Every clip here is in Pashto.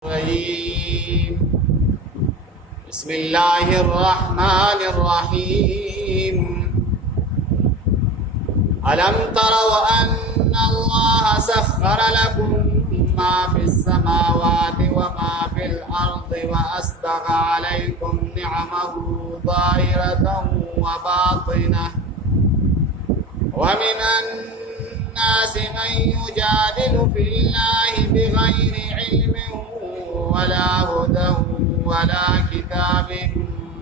الرحيم بسم الله الرحمن الرحيم ألم تروا أن الله سخر لكم ما في السماوات وما في الأرض وأسبغ عليكم نعمه ظاهرة وباطنة ومن الناس من يجادل في الله بغير علم ولا هدى ولا كتاب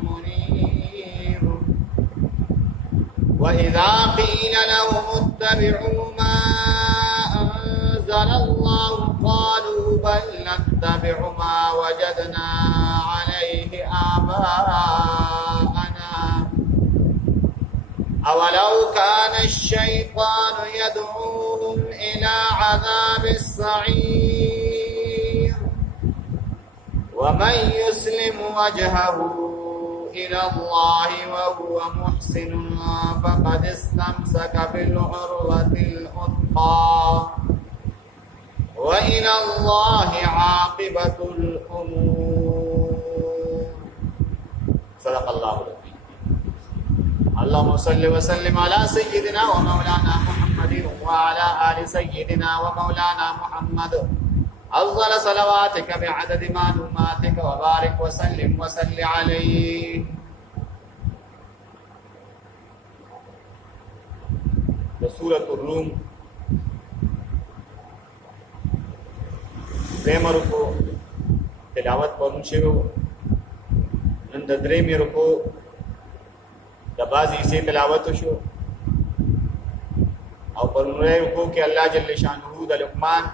منير وإذا قيل لهم اتبعوا ما أنزل الله قالوا بل نتبع ما وجدنا عليه آباءنا أولو كان الشيطان يدعوهم إلى عذاب السعير ومن يسلم وجهه إلى الله وهو محسن فقد استمسك بالعروة الوثقى وإلى الله عاقبة الأمور. صدق الله العظيم. اللهم صل وسلم على سيدنا ومولانا محمد وعلى آل سيدنا ومولانا محمد أفضل صلواتك بعدد معلوماتك وبارك وسلم وسل عليه. سورة الروم درېمه رکوع تلاوت پرون شوی نن د درېمې رکوع د بعضې حصې تلاوت شو او پرونی رکوع کې الله جل شانه د لقمان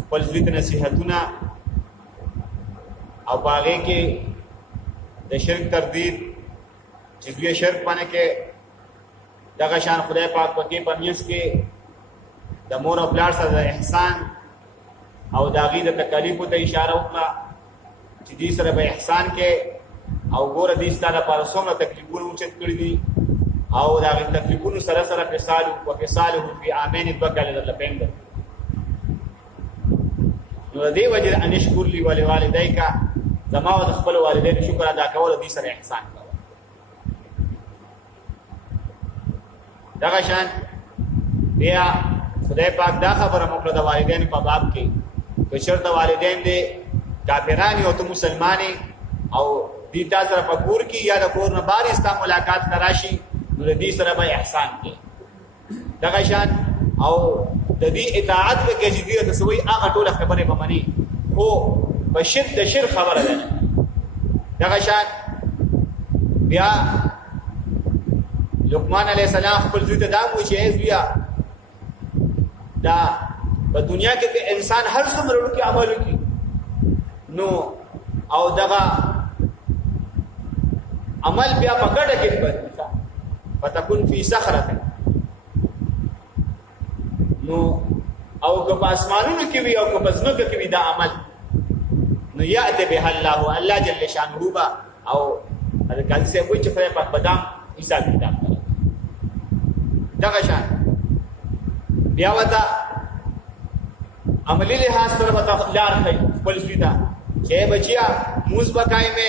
خپل زوی ته نصیحتونه او په هغې کې د شرک تردید چې زوی شرک باندې کې دغه شان خدای پاک پکې په منځ کې د مور او پلار سره د احسان او د هغې د تکالیفو ته اشاره وکړه چې دې سره به احسان کې او ګوره دې ستا لپاره څومره تکلیفونه اوچت کړي دي او د هغې تکلیفونو سره سره وفصاله فی عامین دوه کاله درله پنډه نو د دې وجې ان اشکر لي ولوالدیک زما او د خپلو والدینو شکر ادا کول دې سره احسان کوه. دغه شان بیا خدای پاک دا خبره موکړه د والدینو په باب کې که چېرته والدین دې کافران او ته مسلمانې او دې تا سره په کور کې یا د کور نه بهر ستا ملاقات ته راشي نو د دې سره به احسان کې دغه شان او د دې اطاعت وکړي چې دې ته سوی هغه ټوله خبرې به مني خو په شرک د شرک خبره ده. دغه شان بیا لقمان علیه السلام خپل زوی ته دا وایي چې ای زویه دا په دنیا کې انسان هر څومره وړوکی عمل وکړي نو او دغه عمل بیا په ګډه کې بدلي فتكون فی صخره نو او که په اسمانونو کې وي او که په ځمکه کې وي دا عمل نو یأتی به الله جل شانه با او د قاضي صاحب وایي چې خدای پاک بدام حساب کتاب کوي. دغه شان بیا وته عملی لحاظ سره وته لار کوي خپل زوی ته چې بچیا موږ بکای مې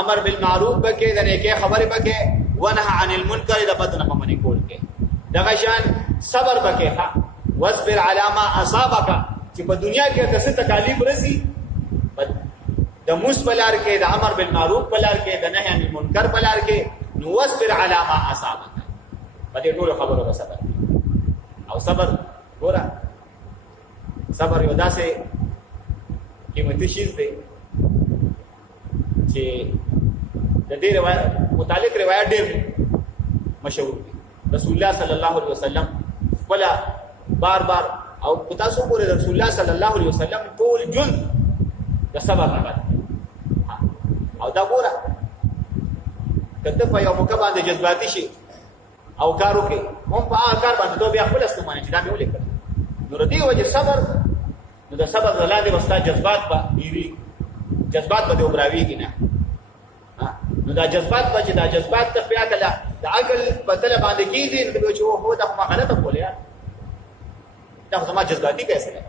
امر بالمعروف بکې د نیکه خبرې بکې ونهى عن المنکر د بد نه پمنې کول کې. دغه شان صبر بکې ها واصبر على ما اصابك چې په دنیا کې تاسو تکالیف رسی د موږ بلار کې د امر بالمعروف بلار کې د نهي عن المنکر بلار کې نو واصبر على ما اصابك په دې ټول خبرو به صبر او صبر ګوره صبر یو داسې قیمتي شیز دی چې د دې متعلق روایت ډېر مشهور دي. رسول الله صلی الله علیه وسلم خپل بار بار او تاسو ګورئ رسول الله صلی الله علیه وسلم ټول جون د صبر راغلی او دا ګوره کته په یو موقع باندې جذباتي شي او کار وکړي هم په هغه کار باندې ته بیا خپل استمانه چې دا مې ولیکل نو د دې وجې صبر نو د صبر د لاندې وستا جذبات به ډېري جذبات به دې عمراویږي نه نو دا جذبات به چې دا جذبات ته بیا کله د عقل په تله باندې کېږي نو دوی چې هو دا ما غلطه بوله یار دا زما جذباتي کیسه ده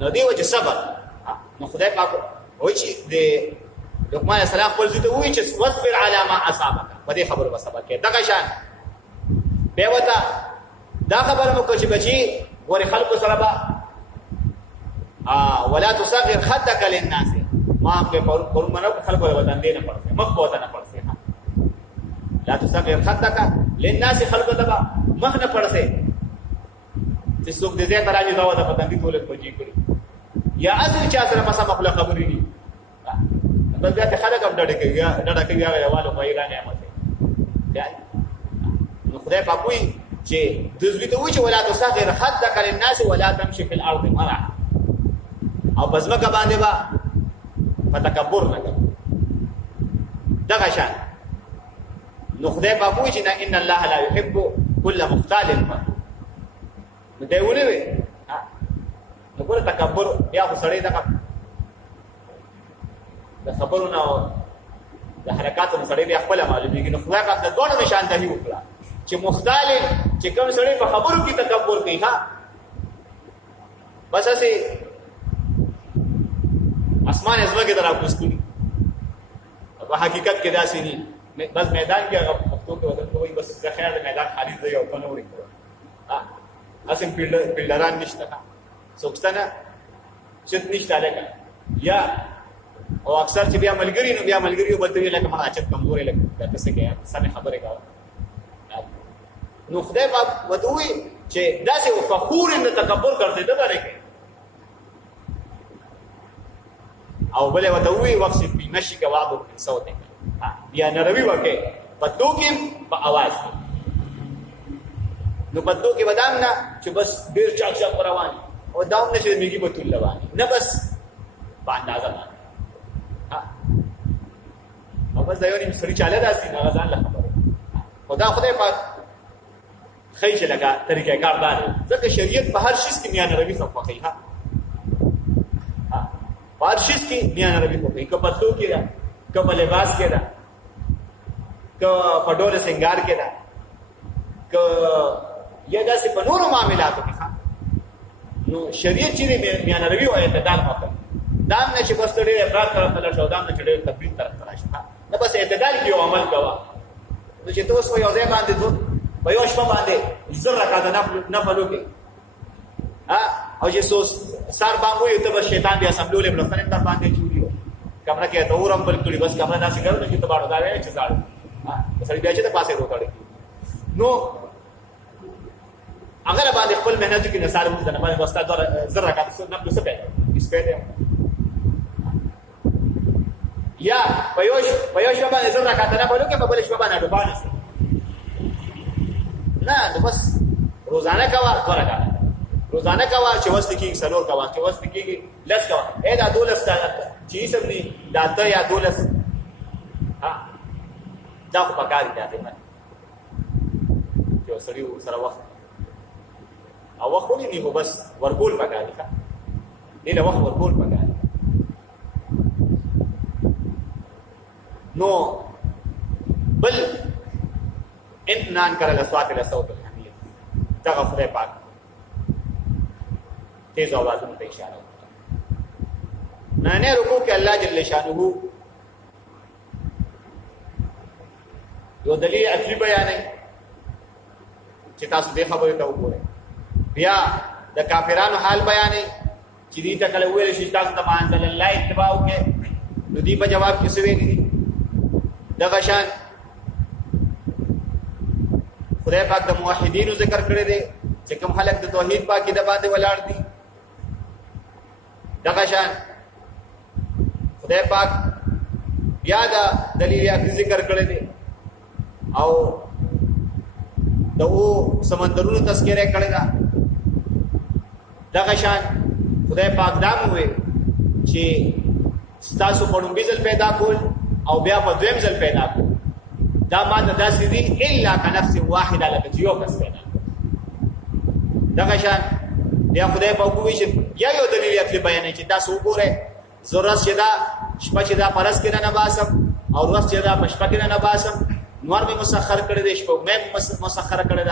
نو دی وجه صبر نو خدای پاک وایي چې د لقمان علیه السلام خپل زوی ته وایي چې واصبر علی ما اصابک په دې خبرو وسبا کې دغه شان بیا وته دا خبره مو چې بچي ور خلق سره با ولا تصغر خدك للناس ما په منو خلق ور ودان دي نه پړسه مخ بوته نه پړسه لا تصغر خدك للناس خلق دبا مخ نه پړسه چې څوک دې ته راځي دا وته پتن دي ټول کوجی کړی یا اصل چا سره مسا مخله خبرې دي بس بیا ته خلک هم ډډه کوي یوالو په ایران نعمت دی نو خدای پاک وایي چې د زوی ته وایي چې ولا تصغر خدك للناس ولا تمشي في الارض مرحا او بزمکه باندې با فتکبر نه کوي دغه شان نو خدای پاک وایي چې ان الله لا يحب كل مختال فخور نو دی ولې نو ګوره تکبر بیا خو سړی دغه د خبرونو د حرکاتو سړی بیا خپل معلومیږي نو خدای پاک د دوه نشاندهي وکړه چې مختلف چې کوم سړی په خبرو کې تکبر کوي ها بس اسې اسمان ازمکه درا کوسکونی په حقیقت کې داسې نه بس میدان کې هغه پښتو کې وځي کوئی بس د خیر د میدان خالی دی او کنه وړي اسیم پیلډران نشته څوکستانه چې نشته لکه یا او اکثر چې بیا ملګری نو بیا ملګری وبته لکه ما اچت کمزوري لکه څه کې سمه خبره کوي نو خدای پاک ودوي چې داسې فخور ان تکبر کوي دا باندې کوي او بل ودوي وقت په مشي کې واضح صوت یا نروي وکي پدو کې په आवाज نو پدو کې ودان نه چې بس ډیر چاک چاک روان او داوم نشي میږي په تول روان نه بس په اندازه باندې او بس دا یو نیم سړي چاله داسې نه غزان له خبره خدای پاک خی چې لګا طریقې کار دار ځکه شریعت په هر شي کې میانه روي صفه کوي ها په هر شي کې میانه روي کوي که پتلو کې دا که په لباس کې دا که په ډول سنگار کې دا که یا داسې په نورو معاملاتو کې ها نو شریعت چې میانه روي او اعتدال کوي دام نه چې بس ډېر افراط طرف ته شو دام نه چې ډېر تبلیغ طرف ته راشي نه بس اعتدال کې عمل کوا نو چې تاسو یو ځای باندې ته په یو شپه باندې زر رکعات نه فلوږي او چې سار باندې ته بس شیطان بیا سملولې بل فرن در باندې چوریو کمره کې ته اورم بل کړي بس کمره داسې کړو چې ته باندې دا وې چې ځاړ سړی بیا چې ته پاسه وکړي نو اگر باندې خپل مهنت کې نثار مو ځنه باندې واسطه زر رکعات نه پلس پیدا اس پیدا یا پيوش باندې زر رکعات نه بولو کې په بل شپه باندې ډوبانه نه بس روزانه کوا ورګا روزانه کوا چې وست کې سلور کوا چې وست کې لس کوا اې دا دولس کا چې سم نه دا ته یا دولس دا خو پکاري دا دې چې سړی سره وخت او وخت نه هو بس ورکول پکاري ښه دې له وخت ورکول پکاري نو بل انان کړه لصوات له صوت الحمید دغه خدای پاک تیز आवाजونو ته اشاره وکړه نه رکوع کې الله جل شانه یو دلیل عقلی بیان چې تاسو دې خبره ته وګورئ بیا د کافرانو حال بیان چې دې ته کله ویل شي تاسو ته انزل الله اتباع وکړي نو دې په جواب کې څه ویلي دغه شان خدای پاک د موحدینو ذکر کړی دی چې کوم خلک د توحید پاکي د باندې ولاړ دي دغه شان خدای پاک بیا د دلیل عقلی ذکر کړی دی او دغه سمندرونو تذکرہ کړی دا دغه شان خدای پاک دا موي چې ستاسو په نوم بيزل پیدا کول او بیا په دویم ځل پیدا کول دا ماده داسې دي الا كنفس واحده لکه یو کس پیدا دغه شان بیا خدای په کوی چې بیا یو دلیل عقلی بیان چې تاسو وګورئ ضرورت چې دا شپه چې دا پرس کې نه باسم او ورځ چې دا پښپا کې نه باسم نور به مسخر کړی دی شپه مې مسخر کړی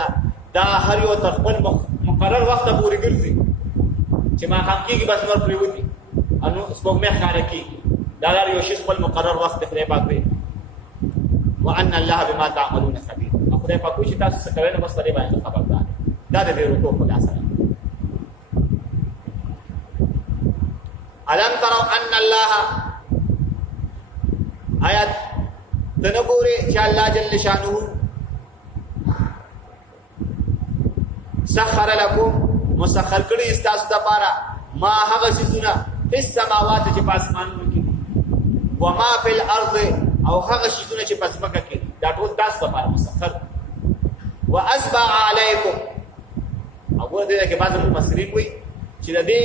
دا هر یو تر خپل مقرر وخت پورې ګرځي چې ما خام کېږي بس نور پریوتی انو سپوږمۍ ښکاره کېږي دا لار یو شي خپل مقرر وخت د خدای پاک دی وان الله بما تعملون خبير خدای پاک چې تاسو څه کوئ نو بس په دې باندې خبردار دا د دې رکوع په لاس سره الم تروا ان الله آیات تنګوري چې الله جل شانه سخر لكم مسخر کړی استاسو د پاره ما هغه سيزونه په السماوات چې په اسمانونو کې و ما فی الارض او هغه سيزونه چې په ځمکه کې دا ټول تاسو لپاره مسخر واسبع علیکم او دې کې بعض مفسرین وایي چې د دې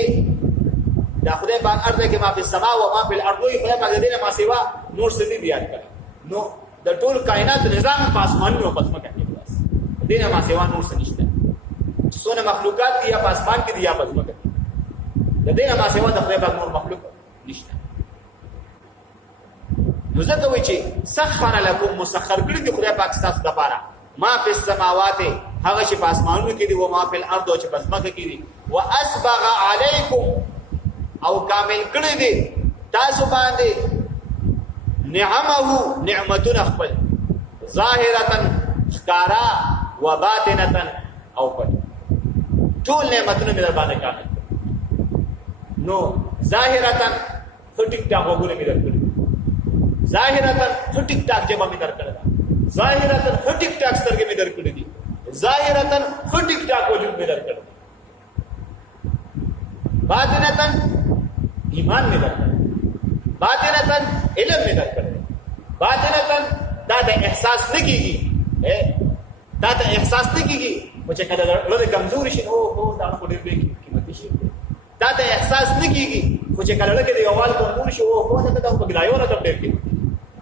دا خدای پاک ارض کې ما فی السما و ما فی الارض وایي خدای پاک دې نه ما سیوا نور څه دی بیان کړ نو د ټول کائنات نظام په اسمانونو په ځمکه کې بس دې نه ما سیوا نور څه نشته څونه مخلوقات دي یا په اسمان کې دي یا په ځمکه کې د دې نه ما سیوا د خدای پاک نور مخلوق نشته نو ځکه وایي چې سخر لكم مسخر کړی دی خدای پاک تاسو لپاره ما فی السماوات هغه چې په اسمانونو کې دي او ما فی الارض چې په ځمکه کې دي واسبغ علیکم او کامل کړی دی تاسو باندې نعمه نعمتنا خپل ظاهرا ښکارا و باطنه او پټ ټول نعمتونه مې در باندې کامل نو ظاهرا ټیک ټاک وګورئ مې درکړي ظاهرا ټیک ټاک جواب مې درکړل ظاهرا ټیک ټاک سترګې مې درکړې دي ظاهرا ټیک ټاک وجود مې درکړل باطنه ایمان مې درکړل باطنه علم مې درکړل باطنه دا د احساس نه کیږي دا د احساس نه کیږي چې کله له کمزوري شي او دا په ډېر کې قیمتي شي دا د احساس نه کیږي چې کله له کې یووال کمزوري شي او دا په ګلایو نه ډېر کې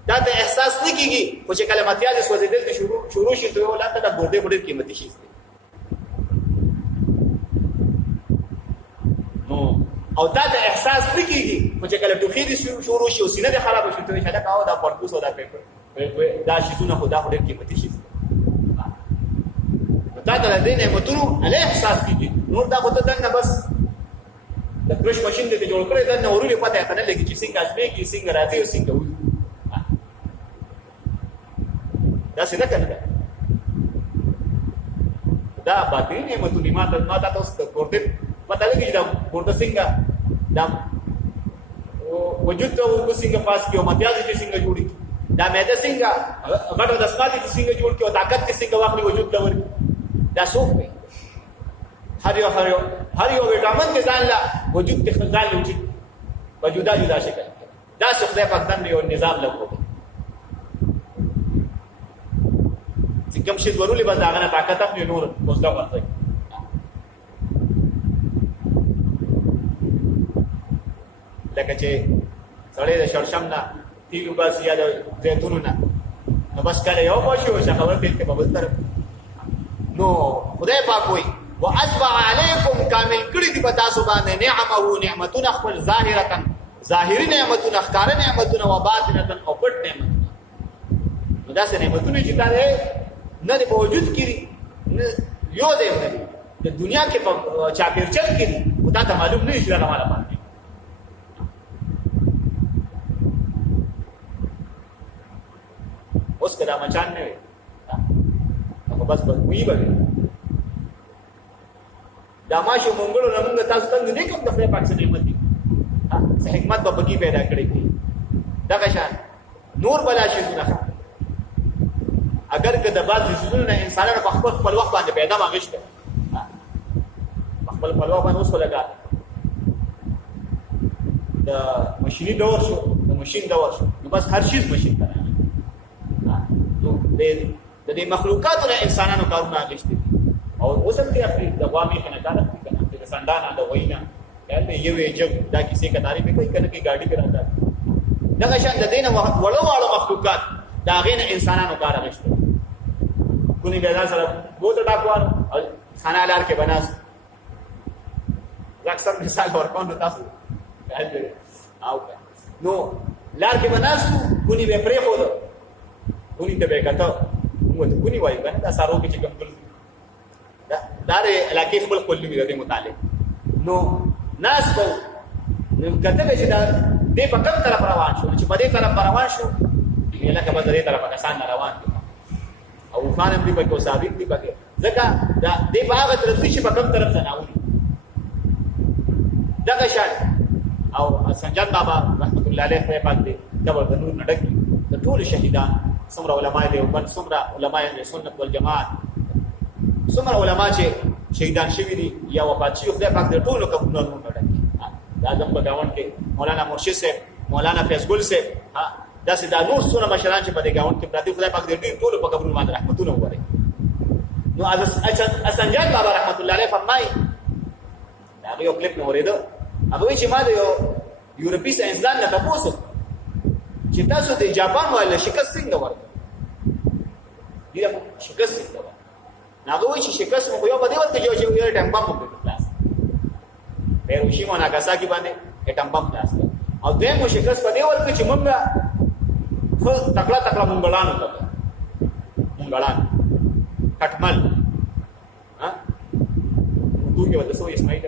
دا د احساس نه کیږي چې کله متیاز سوځیدل شروع شي ته ولاته دا ګورده ډېر قیمتي شي نو او دا د احساس نه کیږي چې کله ټوخی دي شروع شي او سینه دې خراب شي ته شاده کاوه دا پړکوس او دا پیپر دا شیزونه خدا ډېر قیمتي شي دا د دې نعمتونو علی احساس کیږي نور دا خو ته دنه بس د برش ماشين دې جوړ کړی دا نورونه پته کنه لګي چې څنګه ازمېږي څنګه راځي او څنګه وي دا څه ده کنه دا باطنی نعمتونه ما تاسو ته ورته پته لګي دا ورته څنګه دا وجود ته ورته څنګه پاس کیو متیاز چې څنګه جوړي دا مېده څنګه غټو د سپاتې څنګه جوړ کیو طاقت څنګه واخلي وجود لور دا څوک دی هر یو وټامن کې ځان لا وجود کې ځان له وجود جدا شکل دا څه خدای پاک دن یو نظام لګو چې کوم شی ضروري به ځاغنه طاقت اخلي نور مصدا ورته لکه چې سړی د شړشم نه تیلو باسي یا د زیتونو نه نو بس کله یو پښه وشه خبر ته په بل طرف نو خدای پاک وایي واسبع علیکم کامل کړی دی په تاسو باندې نعمه نعمتونه خپل ظاهرا ظاهری نعمتونه ښکار نعمتونه او باطنه او پټ نعمتونه نو دا څه نعمتونه چې دا نه په وجود کې یو دی د دنیا کې په چاپیرچل کې خدا ته معلوم نه شي دا مالا باندې اوس کدا مچان نه وي نو بس وی به دا ماشو مونږړو موږ تاسو ته نه کوم د خپل پاک څخه نعمت دي څه حکمت په بګي پیدا کړی دي دا شان نور بلا شي نه اگر که د بعض شیزونه انسانانو په خپل وخت باندې پیدا ماغشته خپل وخت باندې اوس لګا د ماشيني دور شو د ماشين دور شو نو بس هر شي ماشين ته نو د دې مخلوقاتو نه انسانانو کارونه اغشته او اوس هم کې خپل د غوامي کنه کار کوي د سندانه د وینا کله یو یو دا کیسه کداري به کوي کنه کې ګاډي کراته دا شان د دینه وړو مخلوقات دا غینه انسانانو کار اغشته کونی به سره بوت ډاکوان خانه لار کې بناس اکثر مثال ورکون تاسو او نو لار کې بناس کونی به پرې خو کونی ته به کته موږ کونی وای باندې دا سارو کې کوم کول دا دار علاقې خپل کلی دې متعلق نو نو کته چې دا دې په کوم طرف روان شو چې په دې طرف روان شو نه لکه په دې طرف کسان روان دي او خان هم دې په کو ثابت دي پکې ځکه دا دې په هغه طرف چې په کوم طرف زناولي دغه شان او سنجد بابا رحمت الله علیه په پات دي دا ورته نور نډک د ټول شهیدان څومره علما دي او بل څومره علما د سنت والجماعت څومره علما چې شهیدان شوی دي یا وفات شوی خدای پاک د ټولو کوم نور نډک دا زم په گاوند کې مولانا مرشد صاحب مولانا فیض ګل صاحب دا سي دا نور څونه مشران چې په دې گاوند کې پراته خدای پاک دې ټول په قبرونو باندې رحمتونه وره نو اسنجاد بابا رحمت الله علیه فرمای دا یو کلیپ نو ورېدو هغه چې ما د یورپی ساينسدان نه تاسو چې تاسو د جاپان ولا شکست څنګه ورته دې شکست څنګه ورته هغه چې شکست مو یو په دې وخت کې یو ټیم بم په کلاس هیروشیما ناګاساکي باندې اټم بم کلاس او دې مو شکست په دې وخت چې موږ خو تکلا مونږلان کټمل ها اردو کې وته سو اسماعیل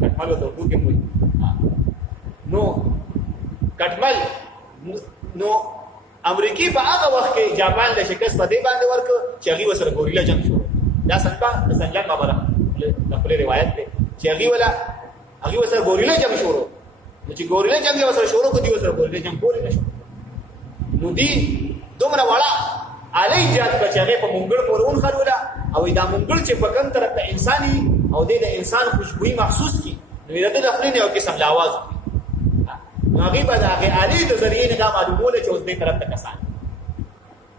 کټمل وته اردو کې وایي نو کټمل نو امریکای په هغه وخت کې جاپان د شکست په دې باندې ورک چې هغه وسره ګوریلا جنگ شروع دا سنجان بابا د خپل روایت دی چې هغه وسره ګوریلا جنگ شروع نو چې ګوریلا جنگ وسره شروع کو دی وسره ګوریلا جنگ کول نه شو نو دی دومره وړه علي جات بچره په مونږ پرون خلوله او دا مونږ چې په کوم طرف ته انساني او د انسان خوشبوئی محسوس کی نو د خپل یو قسم لا आवाज نو هغه به هغه علي د ذریعہ نه دا معلوموله چې اوس دې طرف ته کسان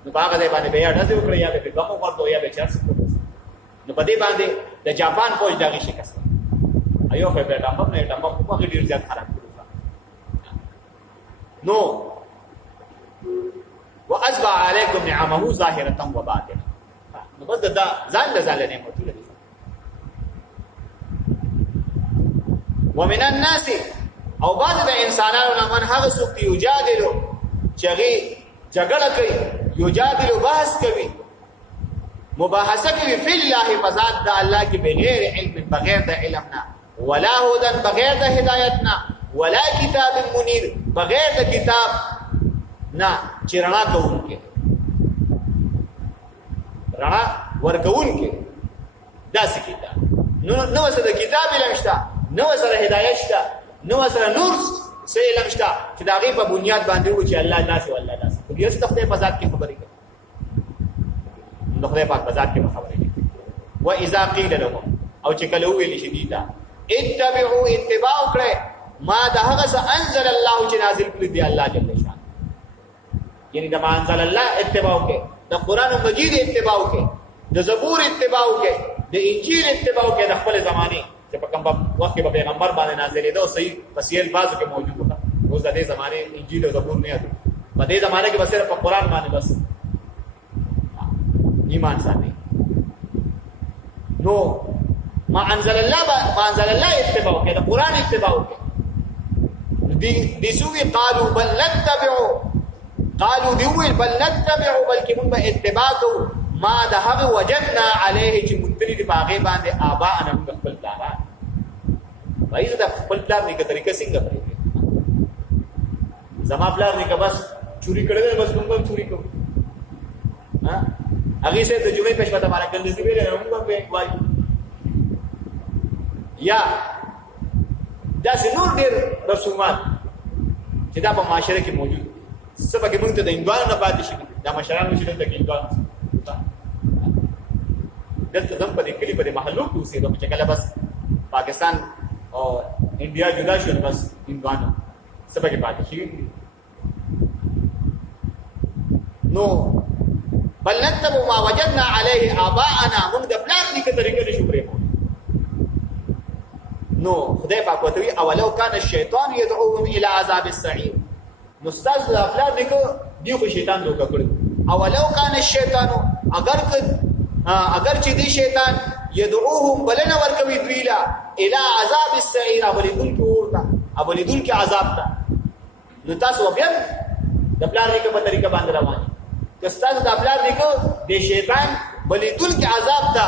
نو هغه دې باندې بیا ډزې وکړي یا به کوم ورته یا به چرس نو په دې باندې د جاپان فوج دغه شکست ایو په پیدا هم نه ټمبه په هغه ډیر ځان خراب کړو نو واصبح عليكم نعمه ظاهره وباطنه نو بس دا ځان له ځان نعمتونه دي ومن الناس او بعض د انسانانو من هغه څوک یجادلو چغي جګړه کوي یجادلو بحث کوي مباحثه کوي فی الله فذات د الله کې بغیر علم بغیر د علمنا ولا هدى بغیر د هدایتنا ولا کتاب منیر بغیر د کتاب نا چرنا کوونکې رڼا ورکوونکې داسې کتاب نو سره کتاب لمشتا نو سره هدایت شتا نو سره نور سه لمشتا چې دا غي په بنیاد باندې و چې الله داسې والله داسې خو یې ستخته په ذات کې خبرې کوي نو خدای پاک په ذات کې خبرې کوي و اذا قيل لهم او چې کله ویل شي دیتا اتبعوا اتباع کړه ما دهغه انزل الله چې نازل کړی دی الله جل شان یعنی د ما انزل الله اتباع کې د قران مجید اتباع کې د زبور اتباع کې د انجیل اتباع کې د خپل زمانه چې په کوم وخت کې پیغمبر باندې نازلې ده او صحیح فصیل بازو کې موجود ده روز د زمانه انجیل او زبور نه یادو په دې زمانه کې بس په قران باندې بس ایمان ساتي نو ما انزل الله اتباع کې د قران اتباع کې دي سوي قالوا بل نتبعوا قالوا دیویل بل نتبعوا بلکې موږ به اتباع کوو ما ده هغه وجدنا عليه چې متری دی باغې باندې آبا ان خپل پلان وایي دا خپل پلان دی طریقه څنګه کوي زما پلان دی که بس چوری کړل بس موږ چوری کوو ها هغه څه ته جمعې پښه ته باندې کندې ویل موږ به وایي یا دا نور ډېر رسومات چې دا په معاشره کې موجود سبا کې موږ ته د اندوانو نه پاتې شي دا مشرانو چې دلته کې اندوانو دلته زم په دې کلی په محلو کې اوسېدو چې کله بس پاکستان او انډیا جدا شو بس اندوانو سبا کې پاتې شي نو بل نتبع ما وجدنا عليه آباءنا موږ د پلان دي کې طریقې نشو پرې نو خدای پاک وتوی اولو کان الشیطان يدعوهم الى عذاب السعیر نو استاد خپل دغه دیو شیطان دوکه کړو اولو کان الشیطان اگر چې دی شیطان يدعوهم بلنا ورکوي دویلا الى عذاب السعیر ابلیدون کې ورته ابلیدون کې عذاب تا نو تاسو بیا د پلان کې په طریقه باندې روان که تاسو د پلان دغه د شیطان بلیدون کې عذاب تا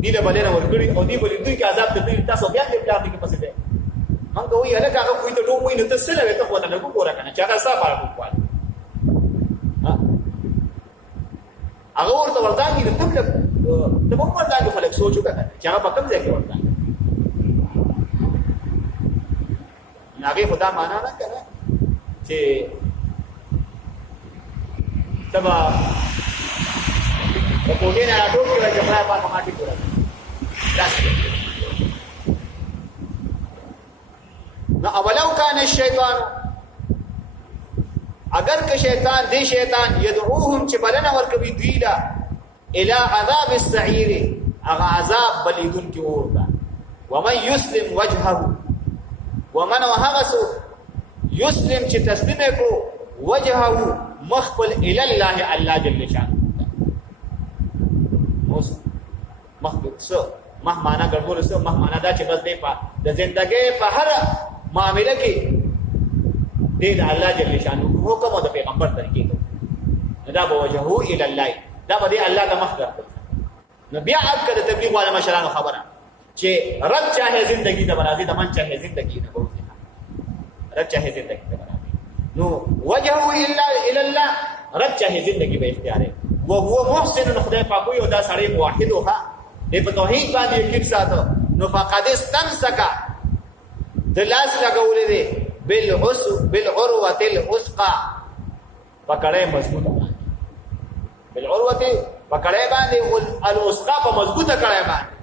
دی له بلنه ورګړي او دی بلیدون کې عذاب ته تاسو بیا د پلان کې پسې مونږ وی هغه هغه کوی ته ټوپ ویني ته څه لوي ته خو ته نه ګوره کنه چې هغه صاحب راکو کوي هغه ورته ورتاږي ته بل ته مو ورتاږي خلک سوچو کنه چې هغه په کوم ځای کې ورتاږي هغه خدا معنا نه کنه چې تبا په کوګې نه راټول کړه چې خدای پاک ماټي کړه نو اولو کان الشیطان اگر که شیطان دی شیطان يدعوهم چې بلنه ورکوي دویلا الى عذاب السعير اغه عذاب بلیدون کی ورته ومن يسلم وجهه ومن وهغسو يسلم چې تسلیم کو وجهه مخبل الى الله الله جل شان مخبل سو مخ معنا ګرځول سو مخ معنا دا چې بس دی په د ژوندۍ په هر معاملې کې دې د الله جل شان حکم او د پیغمبر طریقې ته دا به وجهه الى الله دا به الله د مخ ګرځي نو بیا اکد تبلیغ والا مشرانو خبره چې رب چاہے زندگی د برازي د من چاہے زندگی نه بوزي رب چاہے زندگی د برازي نو وجهه الى الله رب چاہے زندگی به اختیار ہے وہ محسن خدای پاک یو دا سړی موحد وها دې په توحید باندې یقین ساتو نو فقد استمسك دلاس لګولې دي بالعروه الوثقى پکړې مضبوطه بالعروه پکړې باندې الوثقى په مضبوطه کړې باندې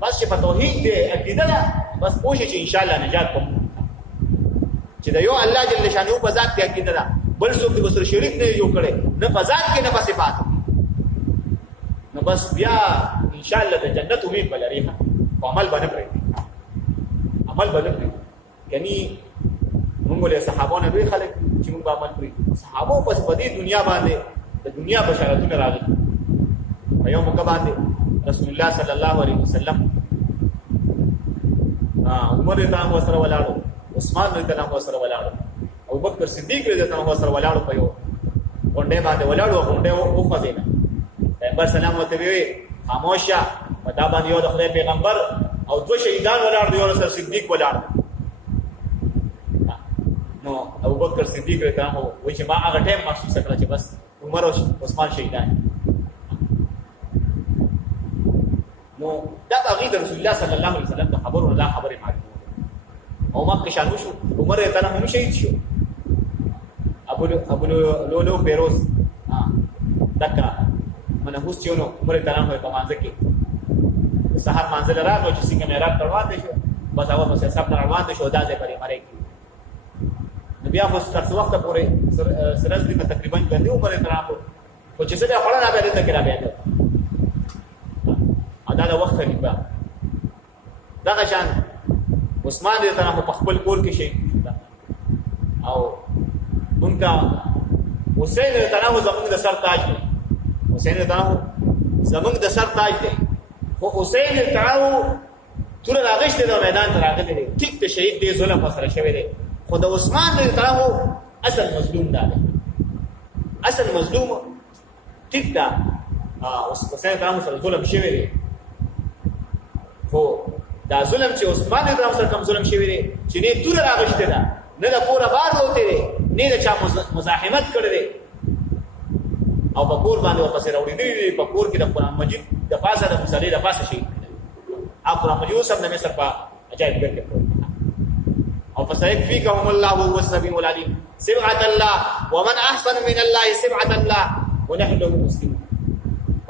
بس چې په توحید دې عقیده ده بس پوښي چې ان شاء الله نجات کوم چې دا یو الله جل شانو په ذات کې عقیده ده بل څوک دې وسره شریک نه جوړ کړي نه په ذات کې نه په صفات نو بس بیا ان شاء الله د جنت امید بلري عمل باندې پرې عمل باندې پرې یعنی موږ له صحابانو به خلک چې موږ عمل پرې صحابو پس په دې دنیا باندې د دنیا بشارتونه راغلي په یو موقع باندې رسول الله صلی الله علیه وسلم عمر رضی الله سره ولاړو عثمان رضی الله سره ولاړو ابو بکر صدیق رضی الله سره ولاړو په یو غونډه باندې ولاړو غونډه او خزینه پیغمبر سلام وته وی خاموشه پتا باندې یو د خدای پیغمبر او دو شهیدان ولاړ دی او سره صدیق ولاړ نو ابو بکر صدیق رضی الله وی چې ما هغه ټیم محسوس کړ چې بس عمر او عثمان شهیدان نو دا عقیده رسول الله صلی الله علیه وسلم د خبرو الله خبره معلومه او مکه شانو شو عمر رضی الله هم شهید شو ابو لولو فیروز دکا منحوس چونو عمر رضی الله په مانځ کې سحر مانځل راغلو چې څنګه معراج روان دي شو بس هغه بس سب روان دي شو دا ځای پرې مړی کی نبی هغه څه وخت پورې سرز دي تقریبا باندې عمر رضی الله خو چې څه به خړه نه به دې کې را بیا دا وخت دی با دا شان عثمان دې ته په خپل کور کې شي او مونږه حسین دې ته زمونږ د سر تاج دی حسین دې ته زمونږ د سر تاج دی خو حسین دې ته ټول راغشته د میدان ته راغلی دی ټیک ته شهید دی ظلم سره شوی دی خو د عثمان دې ته اصل مظلوم دی اصل مظلوم ټیک دا حسین ته سره ظلم شوی دی خو دا ظلم چې عثمان رضی الله سره کوم ظلم شوی دی چې نه دور راغشته ده نه د پوره بار وته دی نه د چا مزاحمت کړی دی او په کور باندې واپس راوړي دی په کور کې د قرآن مجید د پاسه د مصلی د پاسه شي او قرآن مجید سم د مصر په عجایب ګر کې او فسيكفيكهم الله وهو السميع العليم سبحة الله ومن احسن من الله سبحة الله ونحن له مسلمون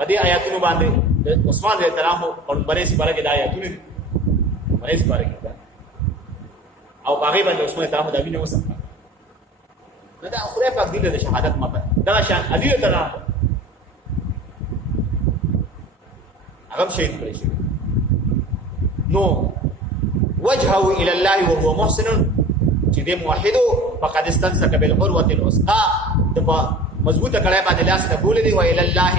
په دې آیاتونو باندې عثمان رضی الله عنه په بلې سپاره کې د آیاتونو بلې سپاره کې او هغه باندې عثمان رضی الله عنه د وینې وسه نو دا خدای پاک دې د شهادت مپه دا شان علی رضی الله عنه هغه شهید کړی شي نو وجهه الى الله وهو محسن چې دې موحد فقد استمسك بالعروه الوثقى د مضبوطه کړه باندې لاس نه بولې دی و الى الله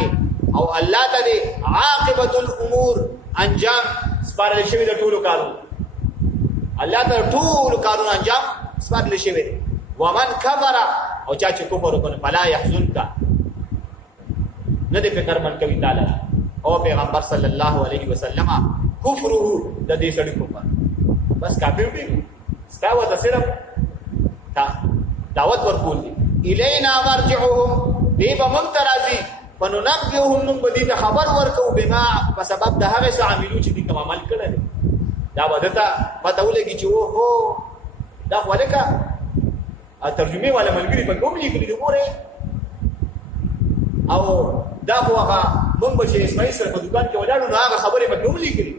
او الله تعالی عاقبت الامور انجام سپارل شوی د ټولو کارو الله تعالی ټولو کارو انجام سپارل شوی دی ومن كفر او چا چې کفر وکړ فلا يحزنك نه دې فکر من کوي تعالی او پیغمبر صلی الله علیه وسلم کفره د دې سړي کفر بس کافر دی ستا ورته صرف دعوت ورکول دي الینا مرجعهم دی به موږ ته راځي فننبئهم موږ به دې ته خبر ورکو بما په سبب د هغه څه عملو چې دي کوم عمل کړل دا به درته پته ولګي چې اوهو دا خو لکه ترجمه والا ملګري په کوم لیکلي دي ګوره او دا خو هغه موږ به چې اسماعیل سره په دکان کې ولاړو نو هغه خبرې په کوم لیکلي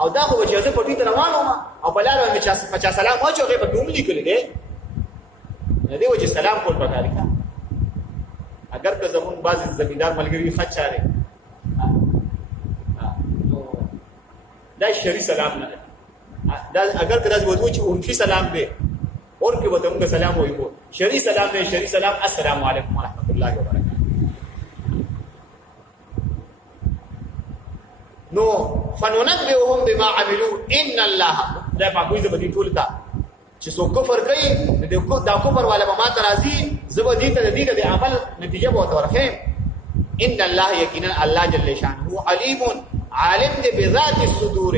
او دا خو چې زه پټی ته روان وم او په لار باندې چې سلام واچو هغه په کوم لیکلي دي نه دی چې سلام کول پکاري اگر که زمون بعض زمیندار ملګری خط چاره دا شری سلام نه دا اگر که داس وځو چې اونفي سلام دی اور کې وته موږ سلام وایو شری سلام نه شری سلام السلام علیکم ورحمت الله وبرکاته نو فننبئهم بما عملوا ان الله دا په کوم ځای ټول تا چې څو کفر کوي دا کفر والا ما ترازی زبدی ته دې د عمل نتیجه به ورخه ان الله یقینا الله جل شانه علیم عالم دې بذات الصدور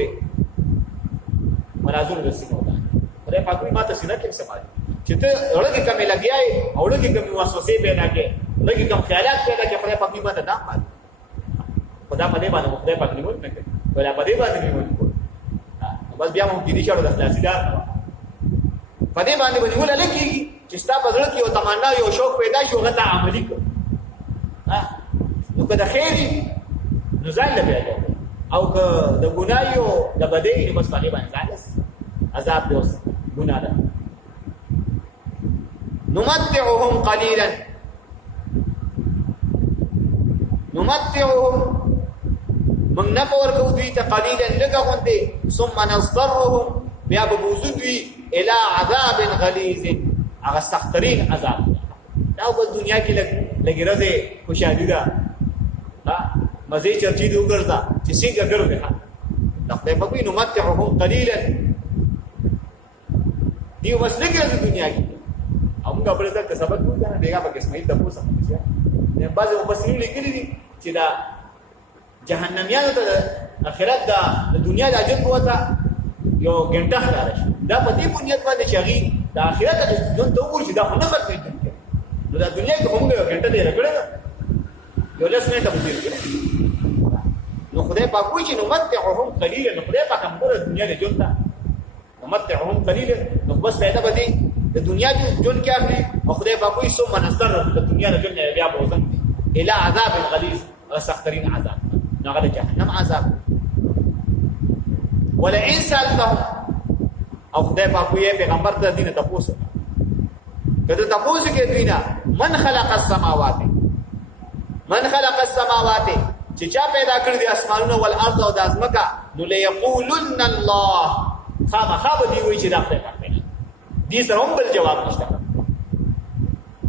مرازل رسینو دا پرې پاکوي ماته سینه کې سمای چې ته اورګه کمه لګیای اورګه کمه وسوسه پیدا کې لګي کم خیالات پیدا کې پرې پاکوي ماته دا مال خدا په دې باندې خدای پاک نیول نه کوي ولا په دې باندې نیول کوي بس بیا مو دې شاړو د خلاصیدار په دې باندې ونیول لکه چې ستا په ځل کې یو تمنا یو شوق پیدا شي غته عملي کو نو که د خیر نو ځان له بیا او که د ګنايو د بدې نو بس باندې ځانس عذاب دی اوس ګناه ده نمتعهم قليلا نمتعهم من نفور کو دوی ته قليلا لګه غوندې ثم نضطرهم بیا بوزو دوی الى عذاب غلیظ هغه سخترین عذاب دا په دنیا کې لګي راځي خوشالي ده مزه چرچی دی وګرځا چې څنګه ګرځي دا په پوی نو متعهم قليلا دیو بس لګي راځي دنیا کې موږ خپل ځکه سبق وو کنه بیګا پکې اسماعیل د پوسه مشه نه بعض مفسرین لیکلي دي چې دا جهنميانو ته اخرت د دنیا د اجر وته یو ګنټه ښکار شي دا په دې بنیاد باندې چې هغه د اخرت ژوند ته وګوري دا نه ختمي کیږي نو د دنیا کې هم یو ګنټه دی راکړه یو لاس نه ته مدیر کړي نو خدای پاک وایي چې نو متعهم قليلا نو خدای پاک هم د دنیا د ژوند ته متعهم قليلا نو بس پیدا بدی د دنیا ژوند کې اخلي او خدای پاک وایي ثم نستر د دنیا د ژوند بیا به وزن الى عذاب غلیظ او سخترین عذاب نو هغه جهنم عذاب ولا ان سالتهم او خدای پاک وی پیغمبر ته دینه تاسو کله تاسو کې دینا من خلق السماوات چې چا پیدا کړی د اسمانونو او الارض او د ازمکه نو ليقولن الله خامخاب دی وی چې دا خدای پاک دی دې سره هم بل جواب نشته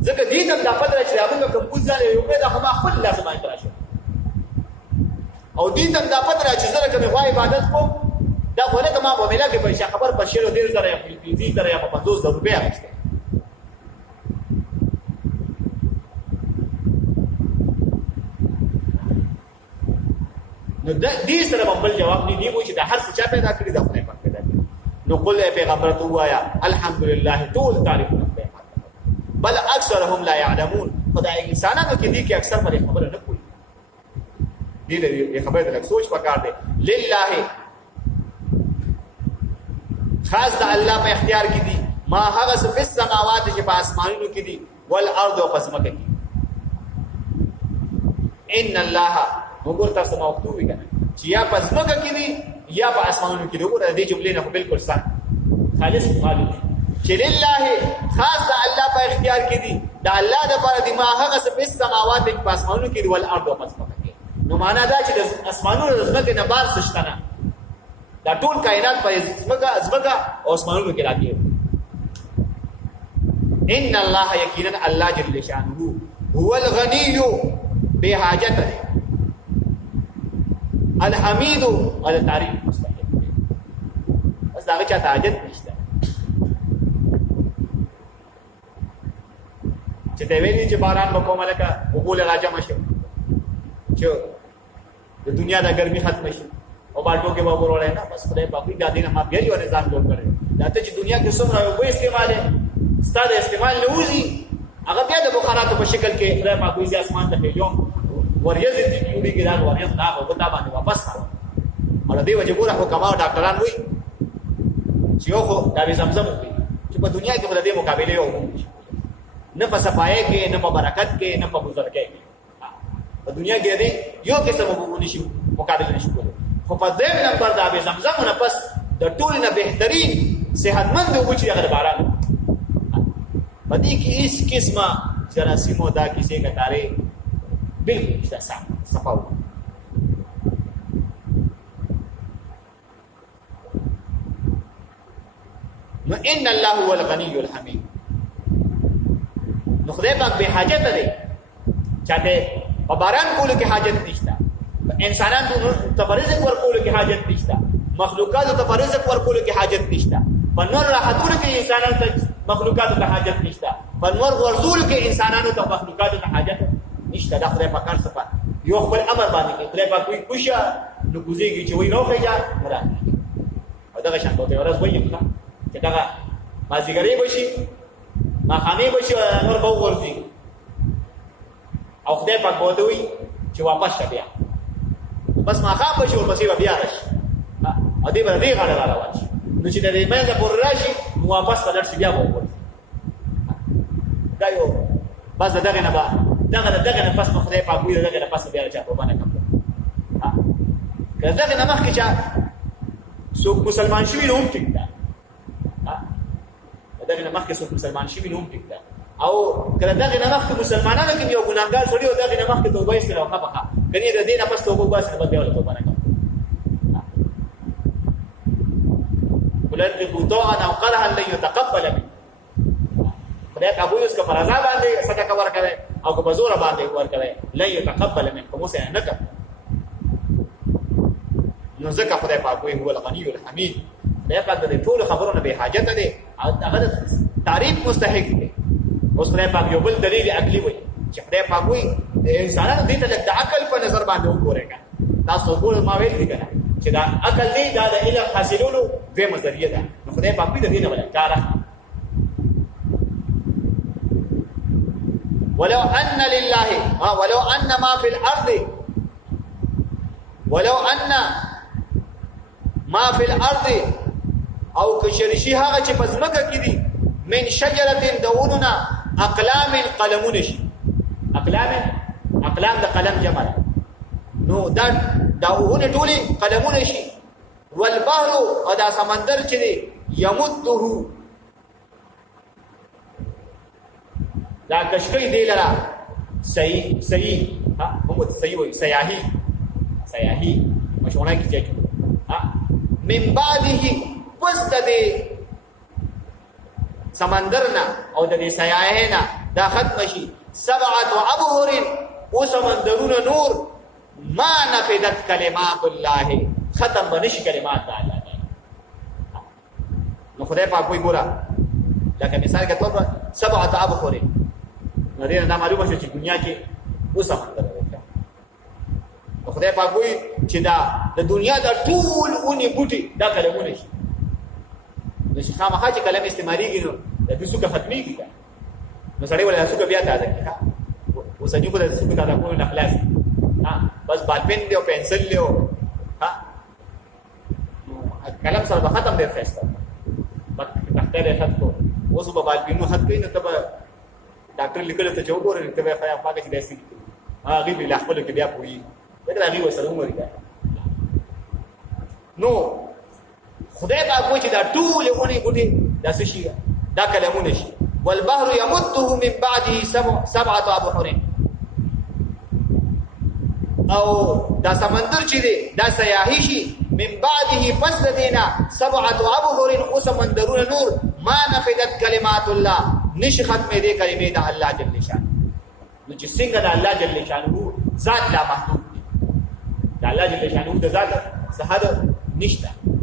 ځکه دې ته د خپل چې موږ کوم ځای یو پیدا خو ما خپل لازم راشه او دې ته د خپل چې زره کوم غوای عبادت کو دا خو له ما په ملا کې پیسې خبر په شیرو ډیر زره یا په 50 زره یا په 50 روپیا راځي نو دې سره بل جواب نه دی چې دا هر څه چا پیدا کړی دا خدای پاک پیدا کړی نو قل پیغمبر تو وایا الحمدلله ټول تعریف بل اکثرهم لا يعلمون خدای انسانانو کې دي کې اکثر پر خبره نه کوي دې خبره ته سوچ پکار دی لله خاص د الله په اختیار کې دي ما هغه څه په سماوات چې په اسمانونو کې دي والارض او پسمکه کې ان الله وګور تاسو ما وختو وی کنه چې یا پسمکه کې دي یا په اسمانونو کې دي وګور دې جملې نه بالکل صح خالص خالص چې لله خاص د الله په اختیار کې دي د الله د لپاره دي ما هغه څه په سماوات چې په اسمانونو کې دي والارض او پسمکه کې نو معنا دا چې د اسمانونو د زمکه نه بار سشتنه دا ټول کائنات په ازمکه او اسمانونو کې راځي ان الله یقینا الله جل شانه هو الغنی به حاجت الحمید او تعریف مستحق بس دا چا حاجت نشته چې دا ویلي چې باران به کومه لکه وګول راځم شي چې د دنیا د ګرمي ختم شي او بالټو کې وګور وړای نه بس خدای په دې دینه ما بیا یو نظام جوړ کړی دا ته چې دنیا کې څومره یو استعمال ستاسو استعمال نه وځي هغه بیا د بخاراتو په شکل کې خدای په کوئی اسمان ته پیجو وریځ دې کیږي کې دا وریځ دا او تا باندې واپس راو او دې وجه ګوره حکما او ډاکټران وایي چې یو خو دا زمزم وي چې په دنیا کې په دې مقابله یو نه په صفای کې نه په برکت کې نه په بزرګۍ کې په دنیا کې دې یو قسم وګونی شي مقابله نشي کولای خو په دې نمبر دا به زمزم نه پس د ټول نه بهترین صحتمند وچی هغه باران پدې کې هیڅ قسمه جراثیم او دا کیسه کتاره بالکل صفاو نو ان الله هو الغني الحميد نو خدای پاک به حاجت دی چاته په باران کولو کې حاجت نشته انسانانو ته رزق ورکولو کې حاجت نشته مخلوقات ته رزق ورکولو کې حاجت نشته په نور راحتونو کې انسانانو ته مخلوقات ته حاجت نشته په نور ورزول کې انسانانو ته مخلوقات ته حاجت نشته دا خدای پاک کار صفات یو خپل امر باندې کې خدای پاک کوئی کوشا نو کوزيږي چې وای نو خېجا مرا او دا شان ته ورځ وایي چې دا مازیګری بشي ما خانه بشي نور به ورځي او خدای پاک بوته وي چې واپس بیا بس ما خام بشي ورپسې بیا راشي ا دې باندې غاړه راوړي نو چې دې مې د پور راشي واپس کلر شي بیا ووري دا یو بس دغه نه با دغه نه پس خدای پاک وي دغه نه پس بیا راځي په باندې کوم کله نه مخکې چې څوک مسلمان شوی نو ټیک ده دغه نه مخکې څوک مسلمان شوی نو ټیک ده او کله دغه نه مخکې مسلمانانو کې یو ګناګار سړی او دغه نه مخکې توبه یې سره وکړه کني د دې نه پس توبه واسه په دیواله توبه نه کوي ولن بطوعا او قرها لن يتقبل منه خدای کا ابو اس کا فرضا باندې صدقه ورکړي او کو بزور باندې ورکړي لن يتقبل منه کوم څه نه کوي نو ځکه خدای پاک وي هو الغني الحمید خدای پاک د ټول خبرونو به حاجت دی او هغه تعریف مستحق دی اوس خدای پاک یو بل دلیل عقلی وي چې خدای پاک وي انسانانو دې ته د عقل په نظر باندې وګورېګا تاسو ګور ما ویل دي کنه چې دا عقل دی دا د علم حاصلولو دغه ذریعہ ده نو خدای پاک دې نه ولا کار ولو ان لله ولو ان ما في الارض ولو ان ما في الارض او کشرشی هغه چې پزمکه کې دي من شجره دوننا اقلام القلمون شي اقلام د قلم جمع نو دا ونه ټولي قلمون شي والبحر او دا سمندر چې دی يمده دا کشکې دی لرا صحیح هم صحیح سیاحي مشونه کې چې من بعده پس د سمندرنا او د سیاحینا دا ختم شي 7 ابحر او سمندرون نور ما نفدت کلمات الله ختم بنشي کلمات الله نو خدای پاک کوئی ګورا لکه مثال کې تو 7 ابحر نو دې دا معلومه شي چې دنیا کې او سمندر دی خدای پاک وي چې دا د دنیا د ټول اونې بوټي دا کلمونه شي نو چې خامخا چې کلم استعماليږي نو د دې څخه ختميږي نو سړی ولا څوک بیا تازه کیږي اوس یې په دې څخه دا کوم نه خلاص بس بال پین دی او پنسل دی کلم سره ختم دی فیسته بس تختې ختم کو اوس په بال پینو ختم کین ته ډاکټر لیکل ته جو ګورې ته به خیا پاکه چې داسې هغه به لا خپل کې بیا پوي دا هغه وسره عمر دی نو خدای پاک وایي چې دا ټول ونی ګټي دا څه شي دا کلمونه شي والبحر يمده من بعده 7 ابحر او دا سمندر چې دی دا سیاحي شي من بعده پس دینا 7 ابحر او سمندرون نور ما نفدت کلمات الله نش ختمه دي کلمې د الله جل شانه نو چې څنګه د الله جل شانه ذات لا محدود دی د الله جل شانه د ذات صحت نشته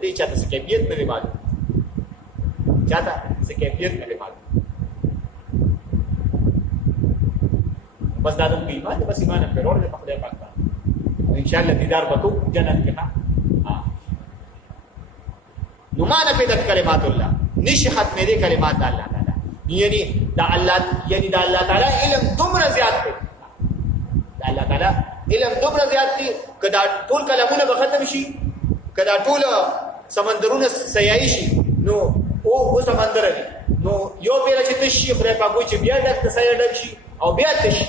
د دې چاته کیفیت نه معلوم چاته کیفیت نه معلوم بس دا د ایمان بس ایمان په ورور د خدای پاک باندې ان شاء الله دیدار وکړو جنت کې نو ما نفذت کلمات الله نشي ختمې دي کلمات الله تعالی یعنی دا الله تعالی علم دومره زیات دی دا الله تعالی علم دومره زیات دی کدا ټول کلمونه به ختم شي کدا ټول سمندرونه سیاي شي نو او سمندر دی نو یو پیره چې تشي خره پاکو چې بیا د سیاي ډک شي او بیا تشي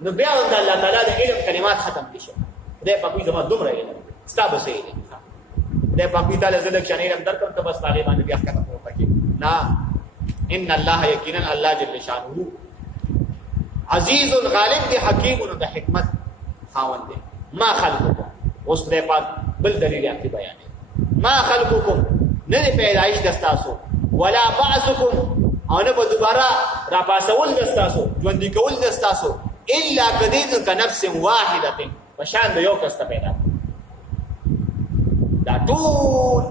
نو بیا د الله تعالی د علم کلمات ختم دي شي دې پاکو زما دومره علم ستاسو سي دي دې پاکو تعالی زلک شان علم درکم ته بس هغه باندې بیا ختم وکړي نا ان الله یقینا الله جل شانه عزیز غالب دی حکیم د حکمت خاوند دی ما خلقکم اوس دې پاک بل دلیل یې بیان ما خلقکم نه پیدائش دستاسو ولا بعثکم او نه دوباره را پاسول دستاسو ژوند کول دستاسو الا قدید كنفس واحده وشان یو کس ته پیدا دا ټول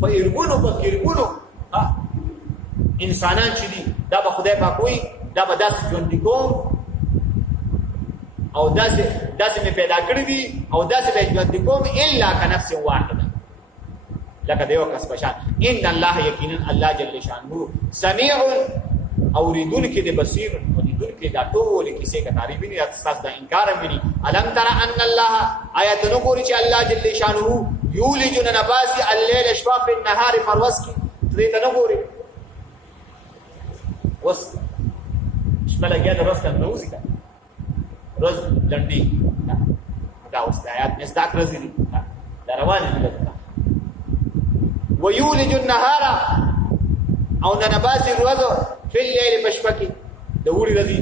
په ارګونو انسانان چې دي دا به خدای پاک وي دا به داس ژوند کوم او داس می پیدا کړی دي او داس به ژوند کوم الا كنفس واحده لکه دیو کس بشان ان الله یقینا الله جل شانه سميع اوریدون کې د بصیر اوریدون کې دا ټول کیسه کا تعریف نه تاسو دا انکار مې الم تر ان الله آیات نو ګوري چې الله جل شانه یولج نباسی الليل شفاء في النهار پرواز کی دې ته نو ګوري وس شپه لګیا د ورځ کنه نوځي کا روز لنډي دا اوس آیات مصداق راځي دا روانه دي ويولج النهار او نباسی روزو فی الليل پشپکی د وړي رضی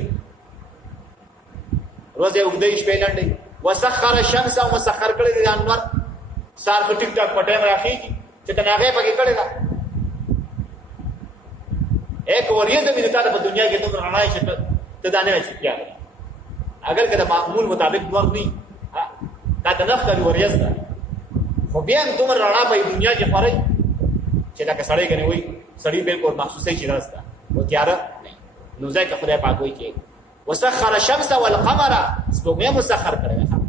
روزه وګدای شپې لنډي وسخر الشمس او مسخر کړی د انور سار په ټیک ټاک پټه راخی چې تناغه پکې کړی دا ایک وریځ مې ته په دنیا کې دومره رڼا شي ته دا نه شي کېږي اگر کله معمول مطابق نور نه دا د نخ د وریځ ده خو بیا دومره رڼا په دنیا کې پاره چې دا کسړې کني وي سړی بالکل محسوسه شي راځه و تیاره نو ځکه خدای پاک وایي چې وسخر الشمس والقمر سپوږمۍ مسخر کړی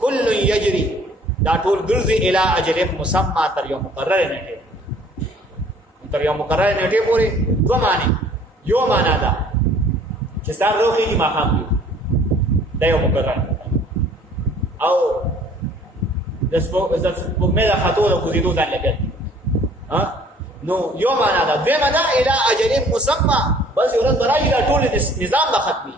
کل یجری دا ټول ګرځي الی اجل مسمى تر یو مقرر نه تر یو مقرر نیټه پورې دوه معنی یو معنا ده چې سار روخي ما خام دی یو مقرر او د سپوږمۍ د خطو د کوزیدو ځان لګي نو یو معنا ده به معنا الی اجل مسمى بس یو ورځ برای دا ټول نظام به ختمي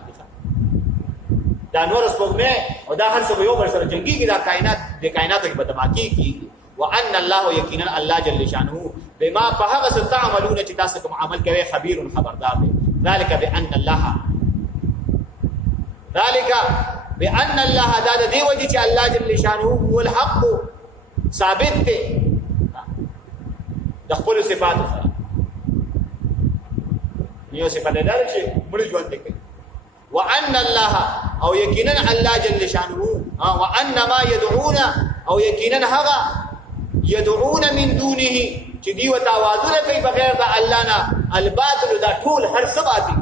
دا نور سپوږمۍ او دا هر څه یو بل سره جنگي دا کائنات کې بدماکی کی وان الله یقینا الله جل شانه بما فهغ ستعملون چې تاسو کوم عمل کوي خبير خبردار دی ذلك بان الله دا دی وجه چې الله جل شانه هو الحق ثابت دی د خپل صفات سره یو صفات ده چې موږ ژوند کوي وان الله او یقینا الله جل شانه وان ما يدعون او یقینا هغه يدعون من دونه چې دی وتا आवाजونه کوي بغیر د الله نه الباطل دا ټول هر څه باطل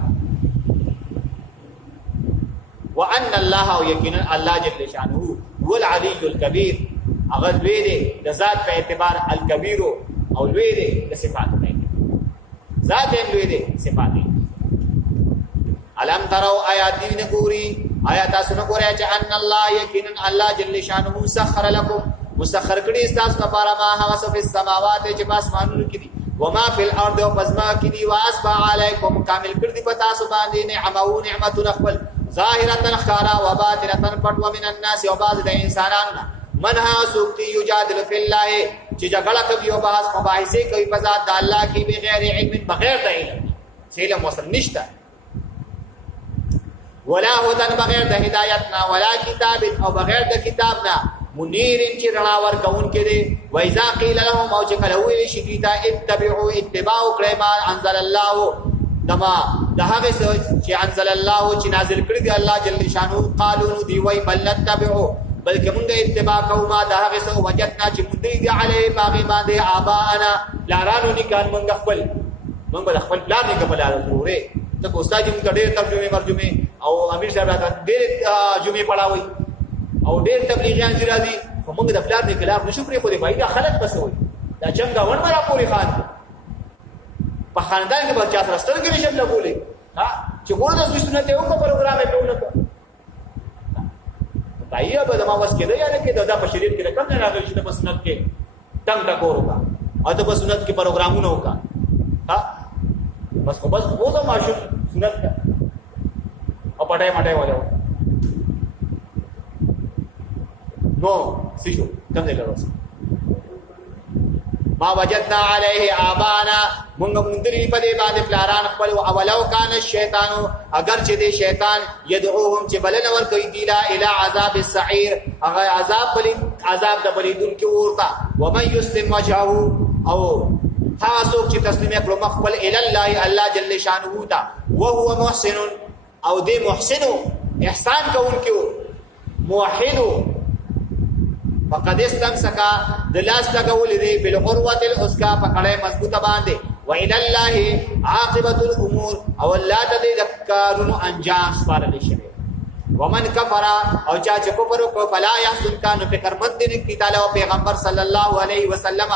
وان الله او یقینا الله جل شانه هو العلي الكبير هغه لوی دی د ذات په اعتبار الکبیر او لوی دی د صفات په ذات یې لوی دی صفات یې علم تروا آیات دې نه ګوري آیات تاسو نه ګورئ چې ان الله یقینا الله جل شانه مسخر لكم مسخر کړي تاسو لپاره ما هغه څه په سماوات چې په اسمانونو کې دي و ما فی الارض او پزما کې دي واسبع علیکم کامل کړي په تاسو باندې نعمتونه خپل ظاهرا خارا و باطنه پټ و من الناس او بعض د انسانانو منها سوقتی یجادل فی الله چې جګړه کوي او بحث مباحثه کوي په ذات د الله کې بغیر علم بغیر د علم علم وصل نشته ولا هدن بغیر د هدایتنا ولا کتاب او بغیر د کتابنا منیر چې رڼا ورکون کې دي و اذا قيل لهم او چې کله وی شي دیتا اتبعوا اتباع کړئ ما انزل الله دما دهغه چې انزل الله چې نازل کړی دی الله جل شانو قالوا دی وی بل نتبعوا بلکې موږ اتباع کوو ما دهغه سو وجدنا چې موږ دی علی باغی باندې ابانا لارانو نکان موږ خپل پلان نه کپلار وروره ته کو استاد موږ ډېر ترجمه مرجمه او امیر صاحب راته ډېر جمعې پڑھاوي او ډېر تبلیغیان چې راځي خو موږ د پلار د خلاف نشو پرې خو دې بای دا خلک بس وي دا څنګه ون مرا پوری خان په خاندان کې بچا سره سترګې نشم لګولې ها چې ګور د سنت یو کو پروګرام یې ټول کړ دایې به ما وس کېده یا نه کې دا په شریعت کې کوم نه راغلی چې په سنت کې ټنګ ټکور وکړه او د سنت کې پروګرامونه وکړه ها بس خو بس وځه ماشو سنت او پټای مټای وځو نو سيشو کوم دی لروس ما وجدنا عليه آبانا مونږ مندري په دې باندې پلاران خپل او ولو کان الشیطان اگر چې دې شیطان يدعوهم چې بلن ور کوي دیلا الى عذاب السعير هغه عذاب د بلیدون کې ورته ومن يسلم وجهه او تاسو چې تسلیم کړو مخبل الى الله جل شانه تا وهو محسن او دې محسن احسان کوونکو موحد فقد استمسك دلاس لګول دي بالقروه الاسكا پکړې مضبوطه باندې والى الله عاقبه الامور او الله تذكرون انجام سپارل شي ومن كفر او چا چې کفر کو فلا يحزن كان فکر مند دي کی تعالی او پیغمبر صلی الله علیه وسلم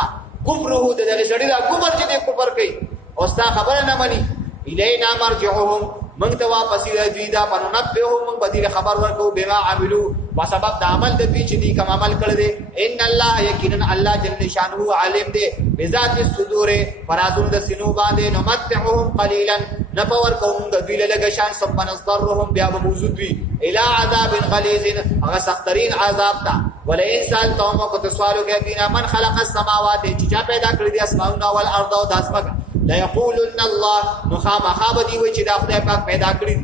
کفره د دې سړي دا کفر چې کفر کوي او ستا خبره نه مانی الینا مرجعهم من ته واپس دوی دا پننبههم من بدیل خبر ورکو بما عملو وسبب د عمل د دوی چې دي کوم عمل کړی دي ان الله یقینا الله جل شانه عالم دی بذات الصدور فرازون د سینو باندې نمتعهم قليلا نفور قوم د دوی له شان ثم نضرهم بیا موجود وي الى عذاب غلیظ هغه سخترین عذاب تا ولا انسان توم کو تسوالو کې دینه من خلق السماوات چې پیدا کړی دي اسماء او الارض او داسمک لا يقولن الله نخام خابدي وي چې دا خدای پاک پیدا کړی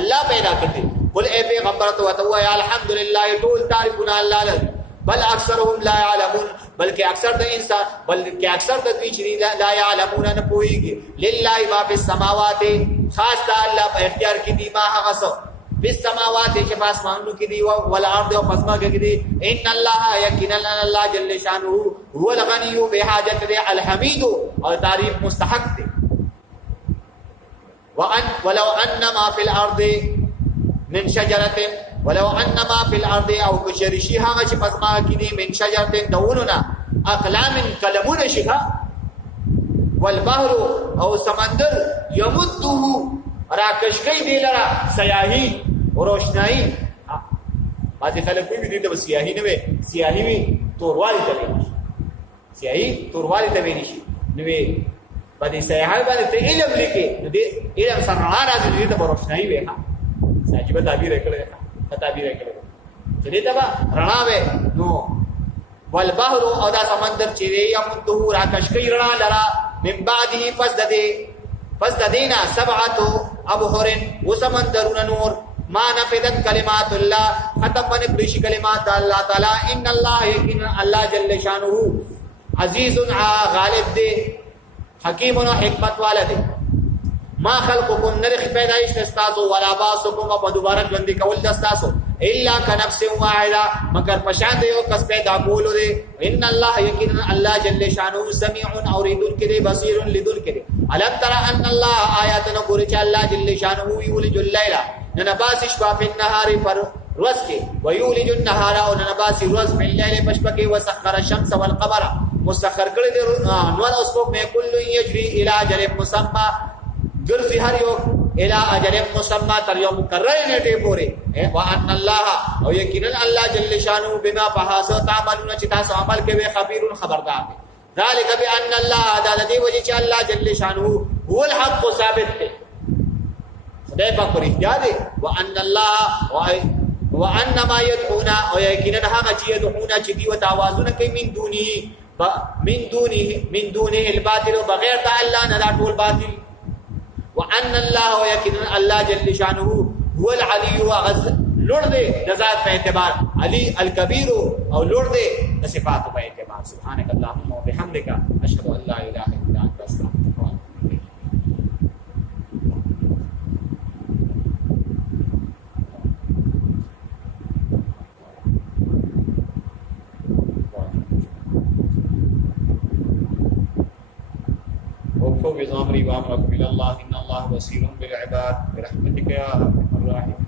الله پیدا کړی قل اے پیغمبر تو یا الحمدلله طول تعریفنا الله له بل اکثرهم لا يعلمون بلکہ اکثر د انسان بلکہ اکثر د دوی چې لا يعلمون نه پوهیږي لله ما فی السماوات خاص الله په اختیار کې دی ما هغه څه په السماوات چې په اسمانونو کې دی او الارض او پسما کې دی ان الله یقینا الله جل شانه هو الغنی بحاجت الحمید او تعریف مستحق دی ولو ان ما في الارض من شجره ولو ان ما في الارض او كشرشي هغه چې پسما کې دي من شجره دوننا اقلام کلمون شفا والبحر او سمندر يمده راکشکی دی لرا سیاهی روشنائی باندې خلک وی دي د سیاهی نه وي سیاهی وي توروالي ته وي سیاهی توروالي ته وي نشي نو وي باندې سیاهی باندې ته علم لیکي نو دې علم سره راځي ته روشنائی وي ها ساجيبه تعبیر کړل تعبیر کړل چې دې ته رڼا وي نو والبحر او دا سمندر چې یمده راکشکی رڼا لرا من بعده پس د دینا سبعه ابحر وسمندرون نور ما نفذت کلمات الله ختم بن بریش کلمات الله تعالی ان الله یقینا الله جل شانه عزیز غالب دی حکیم و حکمت والا دی ما خلقکم نرخ پیدائش استاسو ولا باسکم په دوباره ژوند کول د استاسو الا كنفس واحده مگر پشان دی او کس پیدا کول دی ان الله یقینا الله جل شانه سميع اوریدون کړي بصیر لذل کړي الم ترى ان الله آیاتنا ګوري چې الله جل شانه یولج الليل ننباس شفا في النهار پر روز کې ويولج النهار او ننباس روز په الليل پشپکه وسخر الشمس والقمر مسخر کړي دی نور اوس کو مې کل یجري الى اجل مسمى ګرځي هر یو الى اجل مسمى تر یو مقرر نیټه پورې وان الله او یقینا الله جل شانه بما فحاسو تعملون چې تاسو عمل کوي خبير خبردار دی ذلك بان الله الذي وجه چې الله جل شانه هو الحق ثابت دی خدای په پرېږدي دی وان الله وان ما يدعون او یقینا هغه چې يدعون چې دی او توازن کوي من دونه الباطل بغیر د الله نه ټول باطل وان الله ويكن الله جل شانه هو العلي وغز لرد ذات په اعتبار علي الكبير او لرد صفات په اعتبار سبحانك اللهم وبحمدك اشهد ان لا اله الا انت استغفرك واتوب اليك وفوض امري وامركم الى الله ان الله بصير بالعباد برحمتك يا ارحم الراحمين